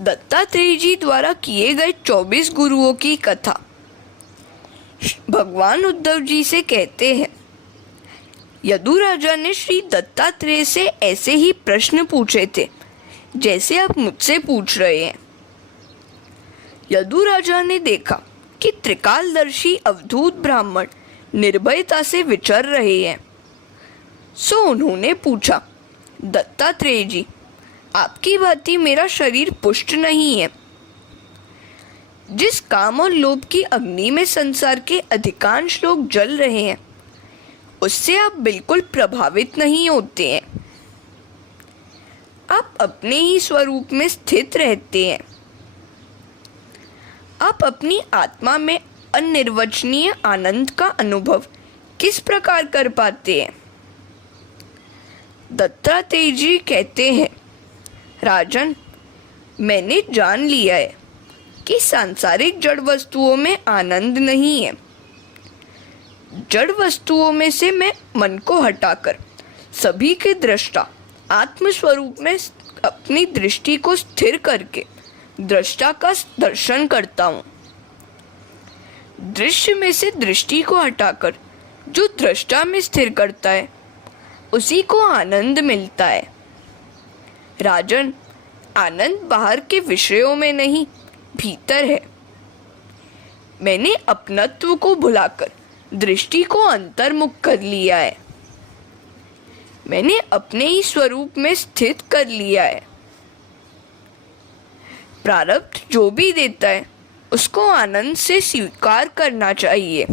दत्तात्रेय जी द्वारा किए गए 24 गुरुओं की कथा। भगवान उद्धव जी से कहते हैं, यदु राजा ने श्री दत्तात्रेय से ऐसे ही प्रश्न पूछे थे जैसे आप मुझसे पूछ रहे हैं। यदु राजा ने देखा कि त्रिकालदर्शी अवधूत ब्राह्मण निर्भयता से विचर रहे हैं, सो उन्होंने पूछा, दत्तात्रेय जी, आपकी भांति मेरा शरीर पुष्ट नहीं है। जिस काम और लोभ की अग्नि में संसार के अधिकांश लोग जल रहे हैं, उससे आप बिल्कुल प्रभावित नहीं होते हैं। आप अपने ही स्वरूप में स्थित रहते हैं। आप अपनी आत्मा में अनिर्वचनीय आनंद का अनुभव किस प्रकार कर पाते हैं? दत्तात्रेय जी कहते हैं, राजन, मैंने जान लिया है कि सांसारिक जड़ वस्तुओं में आनंद नहीं है। जड़ वस्तुओं में से मैं मन को हटाकर सभी के दृष्टा आत्म स्वरूप में अपनी दृष्टि को स्थिर करके दृष्टा का दर्शन करता हूँ। दृश्य में से दृष्टि को हटाकर जो दृष्टा में स्थिर करता है, उसी को आनंद मिलता है। राजन, आनंद बाहर के विषयों में नहीं, भीतर है। मैंने अपनत्व को भुलाकर दृष्टि को अंतर्मुख कर लिया है। मैंने अपने ही स्वरूप में स्थित कर लिया है। प्रारब्ध जो भी देता है उसको आनंद से स्वीकार करना चाहिए।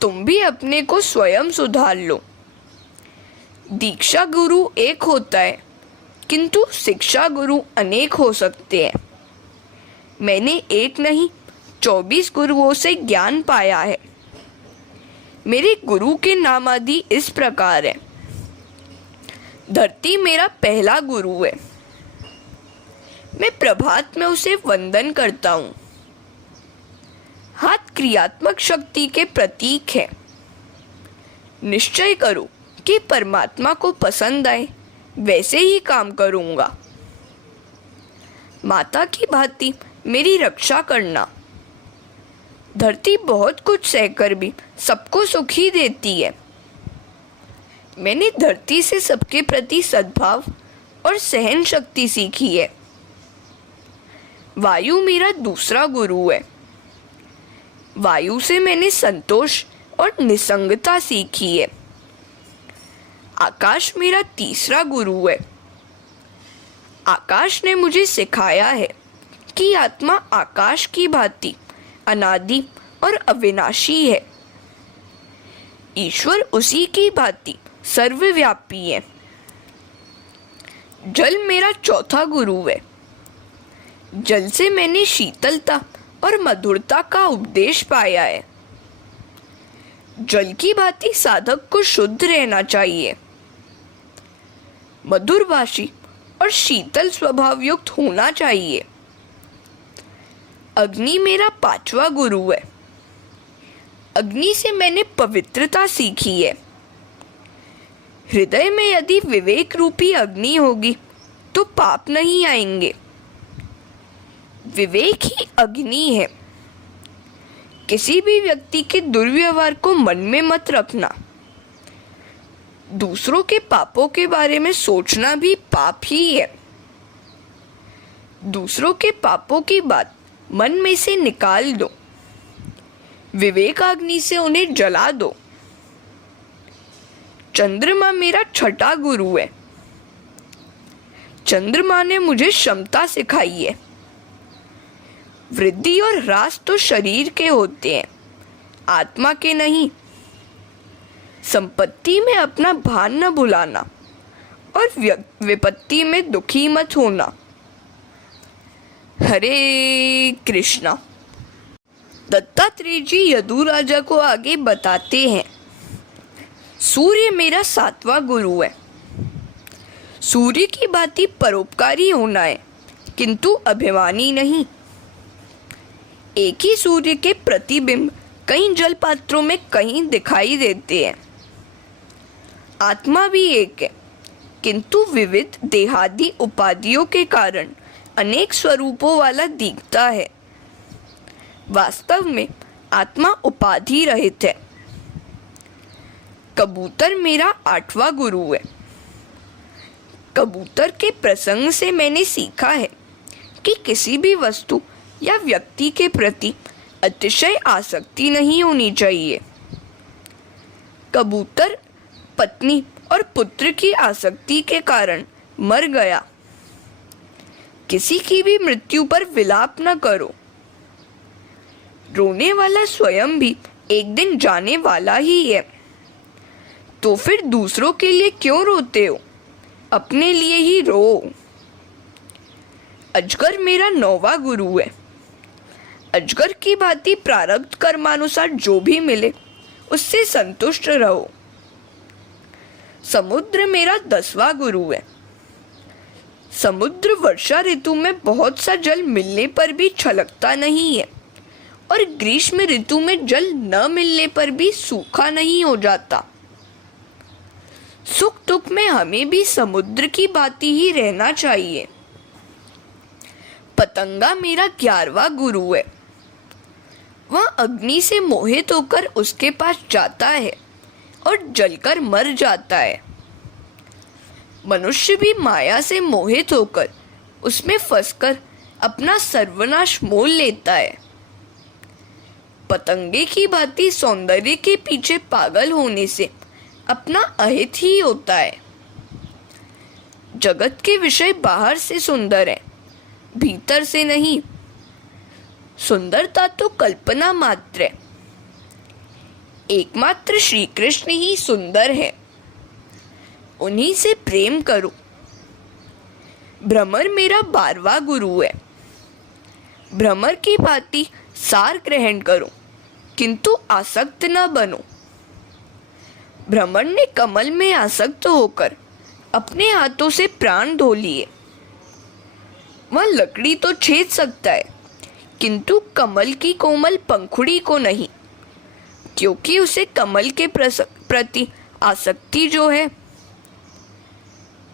तुम भी अपने को स्वयं सुधार लो। दीक्षा गुरु एक होता है, किंतु शिक्षा गुरु अनेक हो सकते हैं। मैंने एक नहीं 24 गुरुओं से ज्ञान पाया है। मेरे गुरु के नाम आदि इस प्रकार है। धरती मेरा पहला गुरु है। मैं प्रभात में उसे वंदन करता हूँ। हाथ क्रियात्मक शक्ति के प्रतीक है। निश्चय करो कि परमात्मा को पसंद आए वैसे ही काम करूँगा। माता की भांति मेरी रक्षा करना। धरती बहुत कुछ सहकर भी सबको सुख ही देती है। मैंने धरती से सबके प्रति सद्भाव और सहन शक्ति सीखी है। वायु मेरा दूसरा गुरु है। वायु से मैंने संतोष और निसंगता सीखी है। आकाश मेरा तीसरा गुरु है। आकाश ने मुझे सिखाया है कि आत्मा आकाश की भांति अनादि और अविनाशी है। ईश्वर उसी की भांति सर्वव्यापी है। जल मेरा चौथा गुरु है। जल से मैंने शीतलता और मधुरता का उपदेश पाया है। जल की भांति साधक को शुद्ध रहना चाहिए। मधुरभाषी और शीतल स्वभाव युक्त होना चाहिए। अग्नि मेरा पांचवा गुरु है। अग्नि से मैंने पवित्रता सीखी है। हृदय में यदि विवेक रूपी अग्नि होगी तो पाप नहीं आएंगे। विवेक ही अग्नि है। किसी भी व्यक्ति के दुर्व्यवहार को मन में मत रखना। दूसरों के पापों के बारे में सोचना भी पाप ही है। दूसरों के पापों की बात मन में से निकाल दो। विवेकाग्नि से उन्हें जला दो। चंद्रमा मेरा छठा गुरु है। चंद्रमा ने मुझे क्षमता सिखाई है। वृद्धि और ह्रास तो शरीर के होते हैं, आत्मा के नहीं। संपत्ति में अपना भान न भुलाना और विपत्ति में दुखी मत होना। हरे कृष्णा। दत्तात्रेय जी यदु राजा को आगे बताते हैं, सूर्य मेरा सातवां गुरु है। सूर्य की भांति परोपकारी होना है, किंतु अभिमानी नहीं। एक ही सूर्य के प्रतिबिंब कई जल पात्रों में कहीं दिखाई देते हैं। आत्मा भी एक है, किंतु विविध देहादि उपाधियों के कारण अनेक स्वरूपों वाला दिखता है। वास्तव में आत्मा उपाधि रहित है। कबूतर मेरा 8वां गुरु है। कबूतर के प्रसंग से मैंने सीखा है कि किसी भी वस्तु या व्यक्ति के प्रति अतिशय आसक्ति नहीं होनी चाहिए। कबूतर पत्नी और पुत्र की आसक्ति के कारण मर गया। किसी की भी मृत्यु पर विलाप न करो। रोने वाला स्वयं भी एक दिन जाने वाला ही है, तो फिर दूसरों के लिए क्यों रोते हो? अपने लिए ही रो। अजगर मेरा 9वां गुरु है। अजगर की भांति प्रारब्ध कर्मानुसार जो भी मिले उससे संतुष्ट रहो। समुद्र मेरा 10वां गुरु है। समुद्र वर्षा ऋतु में बहुत सा जल मिलने पर भी छलकता नहीं है और ग्रीष्म ऋतु में जल न मिलने पर भी सूखा नहीं हो जाता। सुख दुख में हमें भी समुद्र की भांति ही रहना चाहिए। पतंगा मेरा 11वां गुरु है। वह अग्नि से मोहित होकर उसके पास जाता है और जलकर मर जाता है। मनुष्य भी माया से मोहित होकर उसमें फंसकर अपना सर्वनाश मोल लेता है। पतंगे की भांति सौंदर्य के पीछे पागल होने से अपना अहित ही होता है। जगत के विषय बाहर से सुंदर है, भीतर से नहीं। सुंदरता तो कल्पना मात्र है। एकमात्र श्री कृष्ण ही सुंदर है, उन्हीं से प्रेम करो। भ्रमर मेरा 12वां गुरु है। भ्रमर की भांति सार ग्रहण करो, किंतु आसक्त न बनो। भ्रमर ने कमल में आसक्त होकर अपने हाथों से प्राण धो लिए। वह लकड़ी तो छेद सकता है, किंतु कमल की कोमल पंखुड़ी को नहीं, क्योंकि उसे कमल के प्रति आसक्ति जो है।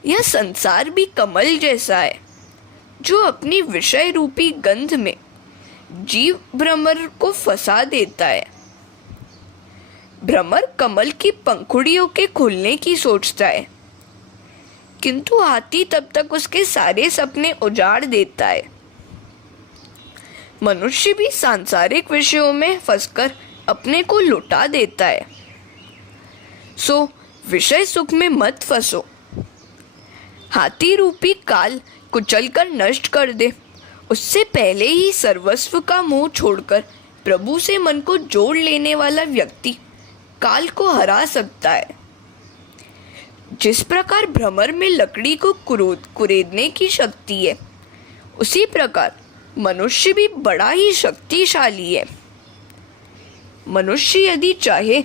यह संसार भी कमल जैसा है, जो अपनी विषय रूपी गंध में जीव भ्रमर को फंसा देता है। भ्रमर कमल की पंखुड़ियों के खुलने की सोचता है, किंतु हाथी तब तक उसके सारे सपने उजाड़ देता है। मनुष्य भी सांसारिक विषयों में फंसकर अपने को लुटा देता है। सो विषय सुख में मत फंसो। हाथी रूपी काल कुचलकर नष्ट कर दे, उससे पहले ही सर्वस्व का मोह छोड़कर प्रभु से मन को जोड़ लेने वाला व्यक्ति काल को हरा सकता है। जिस प्रकार भ्रमर में लकड़ी को कुरेदने की शक्ति है, उसी प्रकार मनुष्य भी बड़ा ही शक्तिशाली है। मनुष्य यदि चाहे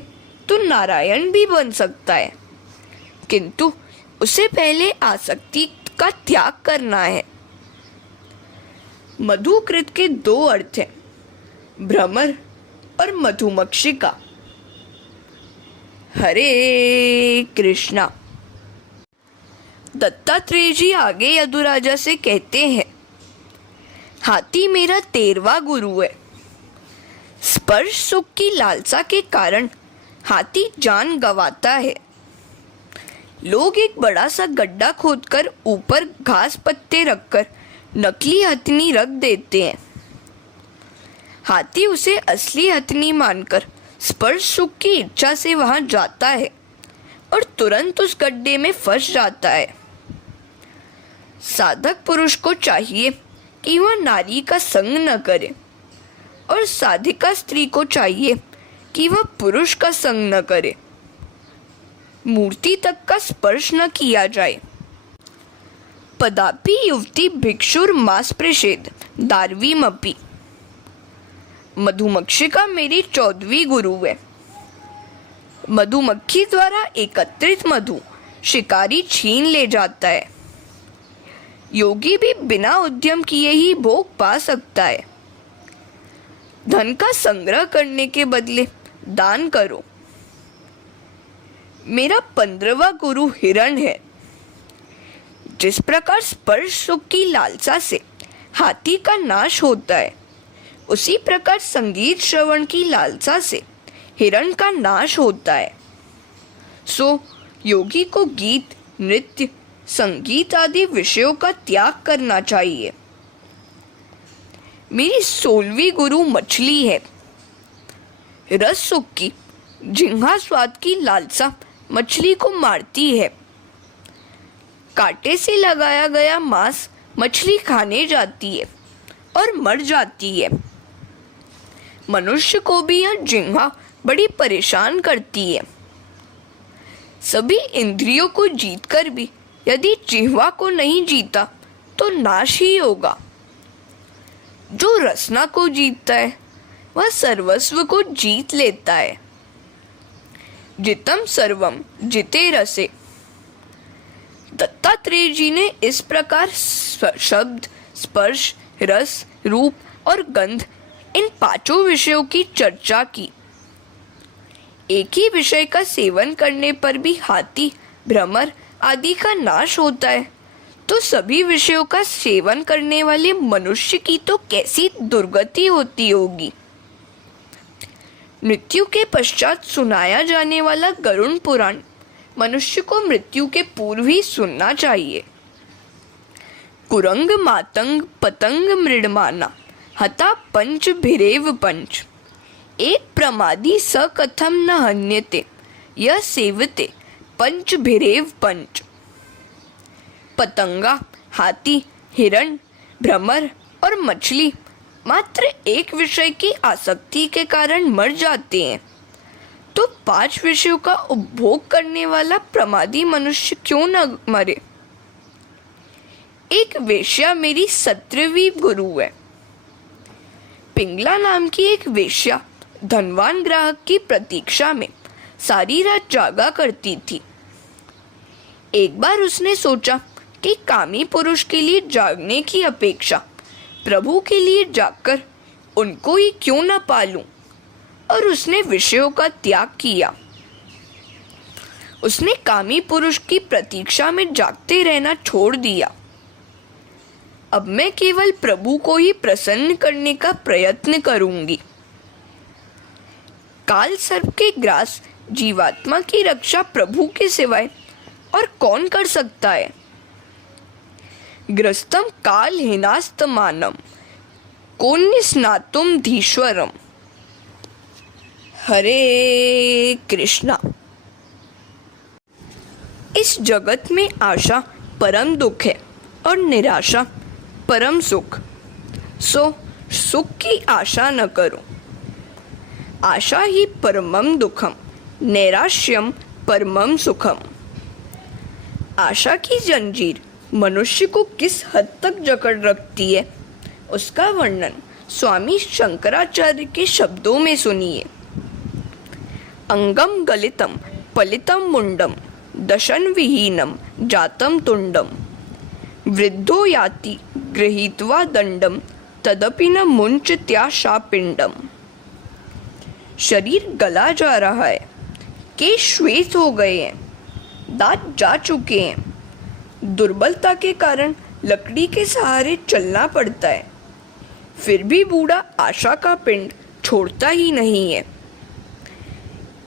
तो नारायण भी बन सकता है, किंतु उसे पहले आसक्ति का त्याग करना है। मधुकृत के 2 अर्थ हैं, भ्रमर और मधुमक्षिका। हरे कृष्णा। दत्तात्रेय जी आगे यदुराजा से कहते हैं, हाथी मेरा 13वां गुरु है। स्पर्श सुख की लालसा के कारण हाथी जान गंवाता है। लोग एक बड़ा सा गड्ढा खोदकर ऊपर घास पत्ते रखकर नकली हथनी रख देते हैं। हाथी उसे असली हथनी मानकर स्पर्श सुख की इच्छा से वहां जाता है और तुरंत उस गड्ढे में फंस जाता है। साधक पुरुष को चाहिए कि वह नारी का संग न करे और साधिका स्त्री को चाहिए कि वह पुरुष का संग न करे। मूर्ति तक का स्पर्श न किया जाए। पदापि युवती भिक्षुर मास प्रषेद दार्वीमपि। मधुमक्षिका मेरी 14वीं गुरु है। मधुमक्खी द्वारा एकत्रित मधु शिकारी छीन ले जाता है। योगी भी बिना उद्यम किए ही भोग पा सकता है। धन का संग्रह करने के बदले दान करो। मेरा 15वां गुरु हिरण है। जिस प्रकार स्पर्श सुख की लालसा से हाथी का नाश होता है, उसी प्रकार संगीत श्रवण की लालसा से हिरण का नाश होता है। सो योगी को गीत, नृत्य, संगीत आदि विषयों का त्याग करना चाहिए। मेरी 16वीं गुरु मछली है। रस सुख की, जिह्वा स्वाद की लालसा मछली को मारती है। कांटे से लगाया गया मांस मछली खाने जाती है और मर जाती है। मनुष्य को भी यह जिह्वा बड़ी परेशान करती है। सभी इंद्रियों को जीतकर भी यदि जिह्वा को नहीं जीता तो नाश ही होगा। जो रसना को जीतता है वह सर्वस्व को जीत लेता है। जितम सर्वम जिते रसे। दत्तात्रेय जी ने इस प्रकार शब्द, स्पर्श, रस, रूप और गंध इन 5 विषयों की चर्चा की। एक ही विषय का सेवन करने पर भी हाथी, भ्रमर आदि का नाश होता है, तो सभी विषयों का सेवन करने वाले मनुष्य की तो कैसी दुर्गति होती होगी। मृत्यु के पश्चात सुनाया जाने वाला गरुड़ पुराण मनुष्य को मृत्यु के पूर्व ही सुनना चाहिए। कुरंग मातंग पतंग मृडमाना हता पंच भिरेव पंच। एक प्रमादी स कथम न हन्यते यह सेवते पंच भिरेव पंच। पतंगा, हाथी, हिरण, भ्रमर और मछली मात्र एक विषय की आसक्ति के कारण मर जाते हैं, तो 5 विषयों का उपभोग करने वाला प्रमादी मनुष्य क्यों न मरे। एक वेश्या मेरी 17वीं गुरु है। पिंगला नाम की एक वेश्या धनवान ग्राहक की प्रतीक्षा में सारी रात जागा करती थी। एक बार उसने सोचा कि कामी पुरुष के लिए जागने की अपेक्षा प्रभु के लिए जागकर उनको ही क्यों न पालूं, और उसने विषयों का त्याग किया। उसने कामी पुरुष की प्रतीक्षा में जागते रहना छोड़ दिया। अब मैं केवल प्रभु को ही प्रसन्न करने का प्रयत्न करूंगी। काल सर्प के ग्रास जीवात्मा की रक्षा प्रभु के सिवाय और कौन कर सकता है। ग्रस्तम काल हिनास्तमानम कोन्य स्नातुम धीश्वरम। हरे कृष्णा। इस जगत में आशा परम दुख है और निराशा परम सुख। सो सुख की आशा न करो। आशा ही परमम दुखम, नैराश्यम परमम सुखम। आशा की जंजीर मनुष्य को किस हद तक जकड़ रखती है, उसका वर्णन स्वामी शंकराचार्य के शब्दों में सुनिए। अंगम गलितम पलितम मुंडम दशन विहीनम जातम तुंडम। वृद्धो याति गृहीत्वा दंडम तदपि न मुंचत्या पिंडम। शरीर गला जा रहा है, केश श्वेत हो गए हैं, दांत जा चुके हैं। दुर्बलता के कारण लकड़ी के सहारे चलना पड़ता है, फिर भी बूढ़ा आशा का पिंड छोड़ता ही नहीं है।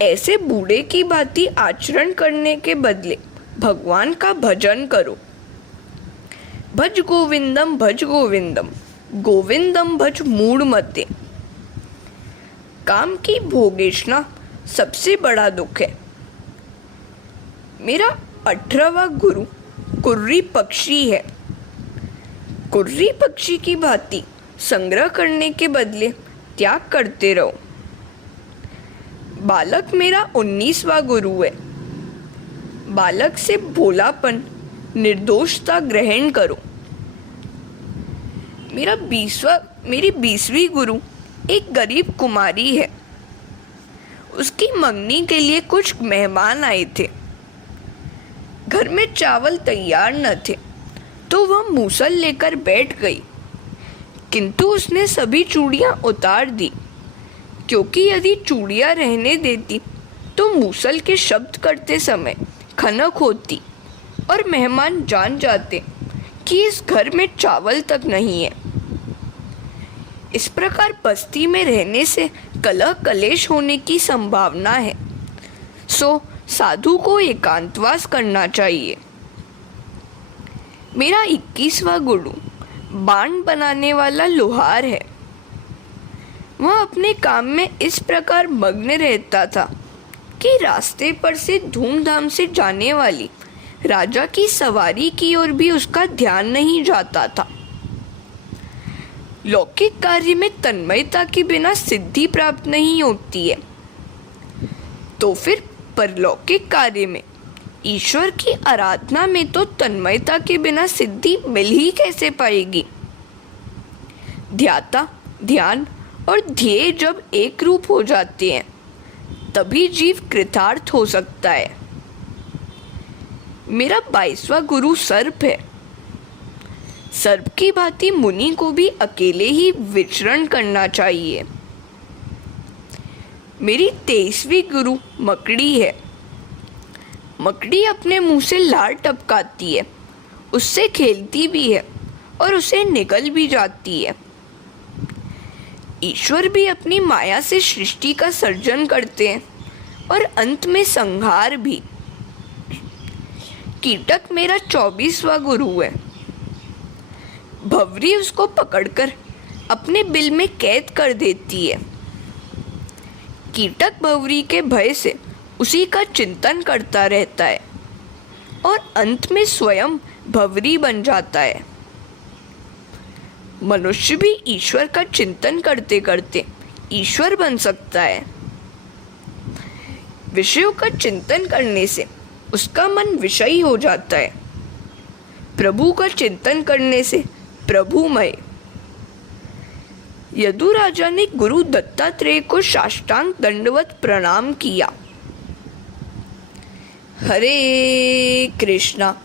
ऐसे बूढ़े की भांति आचरण करने के बदले भगवान का भजन करो। भज गोविंदम गोविंदम भज मूढ़ मते। काम की भोगेशना सबसे बड़ा दुख है। मेरा 18वां गुरु कुर्री पक्षी है। कुर्री पक्षी की भांति संग्रह करने के बदले त्याग करते रहो। बालक मेरा 19वां गुरु है। बालक से भोलापन, निर्दोषता ग्रहण करो। मेरी 20वीं गुरु एक गरीब कुमारी है। उसकी मंगनी के लिए कुछ मेहमान आए थे। घर में चावल तैयार न थे, तो वह मूसल लेकर बैठ गई, किंतु उसने सभी चूड़ियां उतार दी, क्योंकि यदि चूड़ियां रहने देती तो मूसल के शब्द करते समय खनक होती और मेहमान जान जाते कि इस घर में चावल तक नहीं है। इस प्रकार बस्ती में रहने से कलह कलेश होने की संभावना है, सो साधु को एकांतवास करना चाहिए। मेरा 21वां गुरु बाण बनाने वाला लोहार है। वह अपने काम में इस प्रकार मग्न रहता था कि रास्ते पर से धूमधाम से जाने वाली राजा की सवारी की ओर भी उसका ध्यान नहीं जाता था। लौकिक कार्य में तन्मयता के बिना सिद्धि प्राप्त नहीं होती है, तो फिर परलौकिक कार्य में ईश्वर की आराधना में तो तन्मयता के बिना सिद्धि मिल ही कैसे पाएगी। ध्याता, ध्यान और ध्येय जब एक रूप हो जाते हैं तभी जीव कृतार्थ हो सकता है। मेरा 22वां गुरु सर्प है। सर्प की भांति मुनि को भी अकेले ही विचरण करना चाहिए। मेरी 23वीं गुरु मकड़ी है। मकड़ी अपने मुंह से लार टपकाती है, उससे खेलती भी है और उसे निगल भी जाती है। ईश्वर भी अपनी माया से सृष्टि का सर्जन करते हैं और अंत में संहार भी। कीटक मेरा 24वां गुरु है। भंवरी उसको पकड़कर अपने बिल में कैद कर देती है। कीटक भंवरी के भय से उसी का चिंतन करता रहता है और अंत में स्वयं भंवरी बन जाता है। मनुष्य भी ईश्वर का चिंतन करते करते ईश्वर बन सकता है। विषयों का चिंतन करने से उसका मन विषयी हो जाता है। प्रभु का चिंतन करने से प्रभुमय। यदु राजा ने गुरु दत्तात्रेय को साष्टांग दंडवत प्रणाम किया। हरे कृष्णा।